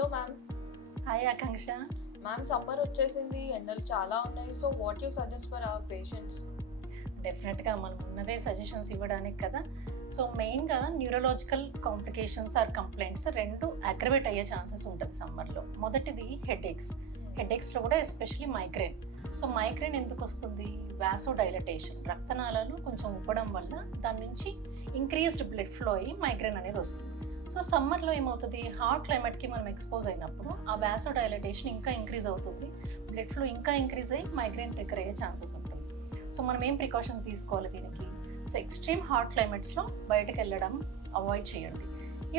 Hello ma'am. Hi ఆకాంక్ష. Ma'am, summer వచ్చేసింది, ఎండలు చాలా ఉన్నాయి. So what you suggest for our patients? డెఫినెట్గా మనం ఉన్నదే సజెషన్స్ ఇవ్వడానికి కదా. సో మెయిన్గా న్యూరలాజికల్ కాంప్లికేషన్స్ ఆర్ కంప్లైంట్స్ రెండు అగ్రవేట్ అయ్యే ఛాన్సెస్ ఉంటుంది సమ్మర్లో. మొదటిది హెడేక్స్లో కూడా ఎస్పెషలీ మైగ్రేన్. సో మైగ్రేన్ ఎందుకు వస్తుంది? వాసో డైలటేషన్, రక్తనాళాలు కొంచెం ఉబ్బడం వల్ల దాని నుంచి ఇంక్రీజ్డ్ బ్లడ్ ఫ్లో అయ్యి మైగ్రేన్ అనేది వస్తుంది. సో సమ్మర్లో ఏమవుతుంది, హాట్ క్లైమేట్కి మనం ఎక్స్పోజ్ అయినప్పుడు ఆ వాసో డైలటేషన్ ఇంకా ఇంక్రీజ్ అవుతుంది, బ్లడ్ ఫ్లో ఇంకా ఇంక్రీజ్ అయ్యి మైగ్రేన్ ట్రిగర్ అయ్యే ఛాన్సెస్ ఉంటుంది. సో మనం ఏం ప్రికాషన్స్ తీసుకోవాలి దీనికి? సో ఎక్స్ట్రీమ్ హాట్ క్లైమేట్స్లో బయటకు వెళ్ళడం అవాయిడ్ చేయండి.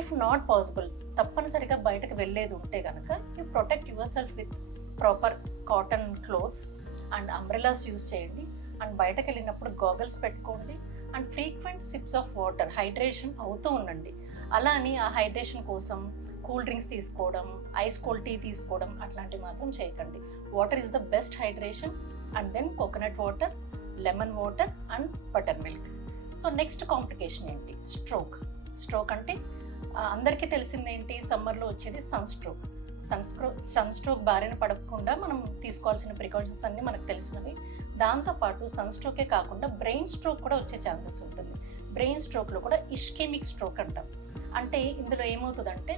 ఇఫ్ నాట్ పాసిబుల్, తప్పనిసరిగా బయటకు వెళ్ళేది ఉంటే కనుక you protect yourself with proper cotton clothes and umbrellas use చేయండి. అండ్ బయటకు వెళ్ళినప్పుడు గాగల్స్ పెట్టుకోండి. And frequent sips of water, hydration అవుతూ ఉండండి. అలా అని ఆ హైడ్రేషన్ కోసం కూల్ డ్రింక్స్ తీసుకోవడం, ఐస్ కోల్డ్ టీ తీసుకోవడం అట్లాంటివి మాత్రం చేయకండి. Water is the best hydration. And then coconut water, lemon water and buttermilk. So next complication ఏంటి? స్ట్రోక్ అంటే అందరికీ తెలిసిందేంటి, సమ్మర్లో వచ్చేది సన్ స్ట్రోక్ బారిన పడకుండా మనం తీసుకోవాల్సిన ప్రికాషన్స్ అన్నీ మనకు తెలిసినవి. దాంతోపాటు సన్ స్ట్రోకే కాకుండా బ్రెయిన్ స్ట్రోక్ కూడా వచ్చే ఛాన్సెస్ ఉంటుంది. బ్రెయిన్ స్ట్రోక్లో కూడా ఇష్కెమిక్ స్ట్రోక్ అంటాం. అంటే ఇందులో ఏమవుతుందంటే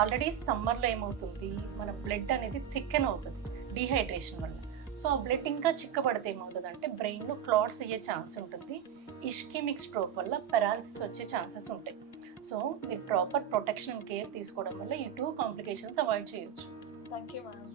ఆల్రెడీ సమ్మర్లో ఏమవుతుంది, మన బ్లడ్ అనేది థిక్కెన్ అవుతుంది డీహైడ్రేషన్ వల్ల. సో ఆ బ్లడ్ ఇంకా చిక్కబడితే ఏమవుతుందంటే బ్రెయిన్లో క్లాట్స్ అయ్యే ఛాన్స్ ఉంటుంది. ఇష్కెమిక్ స్ట్రోక్ వల్ల పెరాలసిస్ వచ్చే ఛాన్సెస్ ఉంటాయి. సో మీరు ప్రాపర్ ప్రొటెక్షన్ అండ్ కేర్ తీసుకోవడం వల్ల ఈ 2 కాంప్లికేషన్స్ అవాయిడ్ చేయొచ్చు. Thank you ma'am.